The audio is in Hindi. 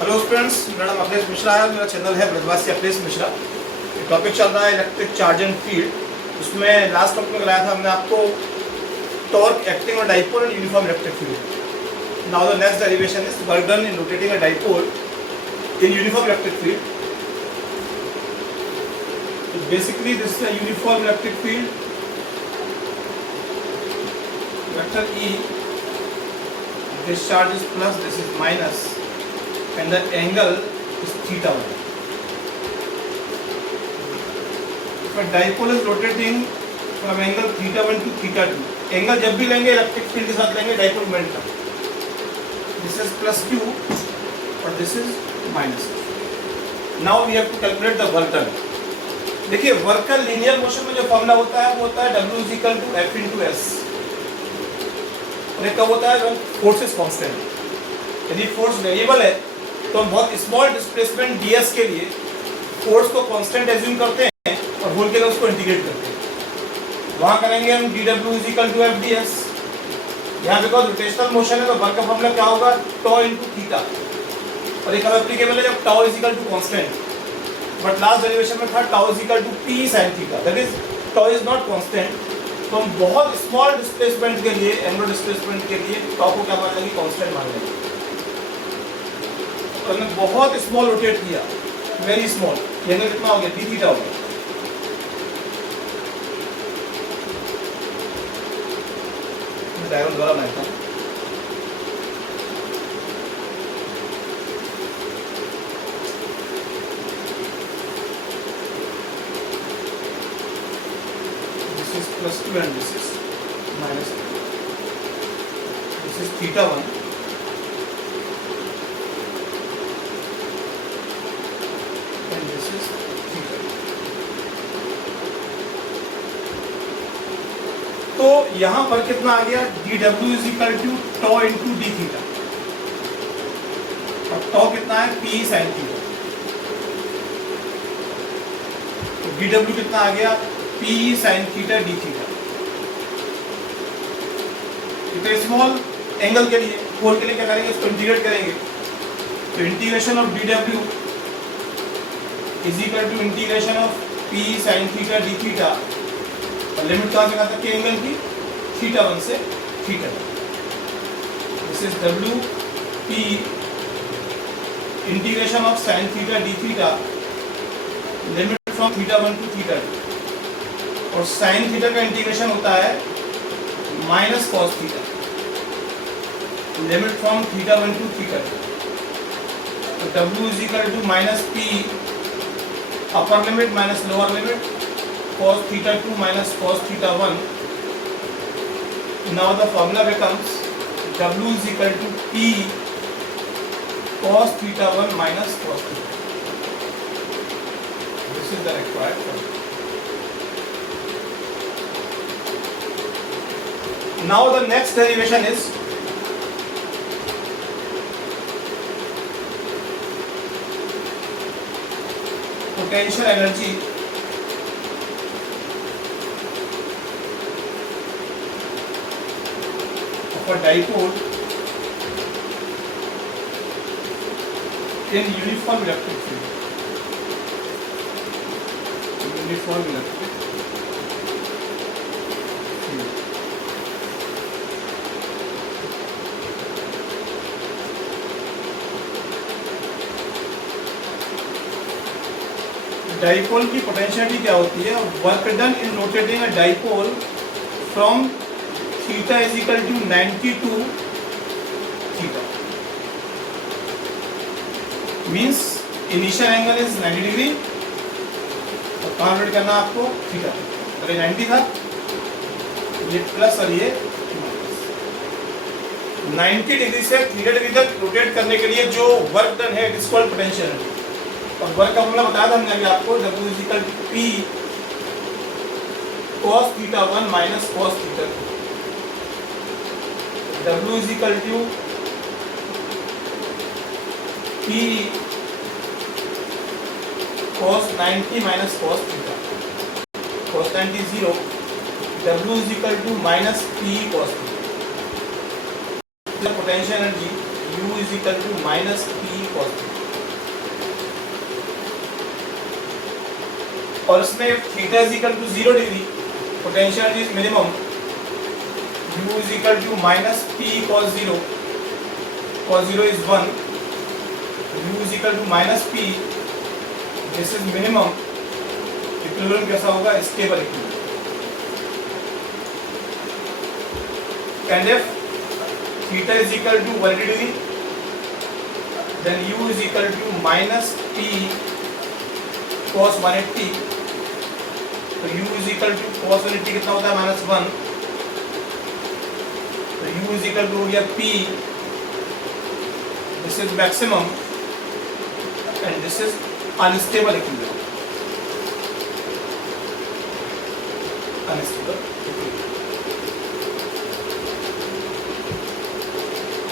हेलो स्टूडेंट्स, मेरा नाम अखिलेश मिश्रा है। मेरा चैनल है ब्रजवासी अखिलेश मिश्रा। टॉपिक चल रहा है इलेक्ट्रिक चार्ज एंड फील्ड। उसमें लास्ट टॉपिक में कराया था हमने आपको torque acting on dipole and uniform electric field. Now the next derivation is work done in rotating a dipole in uniform electric field. Basically this is a uniform electric field, vector E, this charge is plus, this is minus, and the angle is theta 1. If a dipole is rotating from angle theta 1 to theta 2, angle जब भी लेंगे इलेक्ट्रिक फील्ड के साथ लेंगे डाइपोल मोमेंट का। दिस इज प्लस q और this is minus q। Now we have to calculate the work done. देखिए, वर्क का लीनियर मोशन में जो फॉर्मूला होता है वो होता है W is equal to F into S। और ये कब होता है जब फोर्स इज कांस्टेंट। यदि फोर्स वेरिएबल है तो हम बहुत स्मॉल डिस्प्लेसमेंट ds के लिए फोर्स को कांस्टेंट एज्यूम करते हैं और होल के लिए उसको इंटीग्रेट करते हैं। वहां करेंगे हम dw is equal to fds। यहाँ बिकॉज रोटेशनल मोशन है तो वर्क का फॉर्मूला क्या होगा, टॉ इनटू थीटा। और ये कब एप्लीकेबल है, जब tau is equal to constant. But last derivation में था tau is equal to p sin theta, that is tau is not constant. तो हम बहुत स्मॉल डिस्प्लेसमेंट के लिए, एंगुलर डिस्प्लेसमेंट के लिए टाउ को क्या मान लेंगे, कांस्टेंट मान लेंगे। तो हमने बहुत स्मॉल रोटेट किया, वेरी स्मॉल, ये कितना हो गया, d थीटा हो गया। डायग्राम द्वारा बनाता हूं। This is plus 2 and this is minus 2. This is theta 1 and this is theta 2. तो यहां पर कितना आ गया, dw is equal to tau into d theta. और tau कितना है, p sin थीटा। तो dw कितना आ गया, p sin theta d theta. इतना स्मॉल एंगल के लिए, होल के लिए क्या करेंगे, इसको इंटीग्रेट करेंगे। तो integration of dw is equal to integration of p sin theta d theta. और लिमिट कहाँ से कहाँ तक की एंगल की, थीटा 1 से theta 2। This is w p integration of sin theta d theta, limit from theta 1 to theta 2। और sin थीटा का इंटीग्रेशन होता है minus cos theta, limit from theta 1 to theta 2। तो w is equal to minus p upper limit minus lower limit cos theta 2 minus cos theta 1. Now the formula becomes W is equal to P cos theta 1 minus cos theta. This is the required formula. Now the next derivation is potential energy for dipole in uniform electric field. Uniform electric field. Dipole की पोटेंशियलिटी क्या होती है, work done in rotating a dipole from theta is equal to 90 to theta. Means initial angle is 90 degree और कहाँ रोटेट करना आपको, थीटा। अरे 90 था, ये प्लस और ये माइनस। 90 डिग्री से थीटा डिग्री तक रोटेट करने के लिए जो वर्क डन है it is called potential energy. और वर्क का फॉर्मूला बताया था हमने अभी आपको, W is equal to P cos theta 1 minus cos theta 2। W is equal to P cos 90 minus cos theta. Cos 90 is 0. W is equal to minus P cos theta. The potential energy u is equal to minus P cos, और इसमें theta is equal to 0 degree, potential is minimum, u is equal to minus P cos 0 is 1, u is equal to minus P, this is minimum, equilibrium कैसा होगा, stable equilibrium. And if theta is equal to 180 degree, then u is equal to minus p cos 180, तो u is equal to cos 180 कितना होता है, माइनस 1, तो u is equal to हो गया p, this is maximum and this is unstable equilibrium, unstable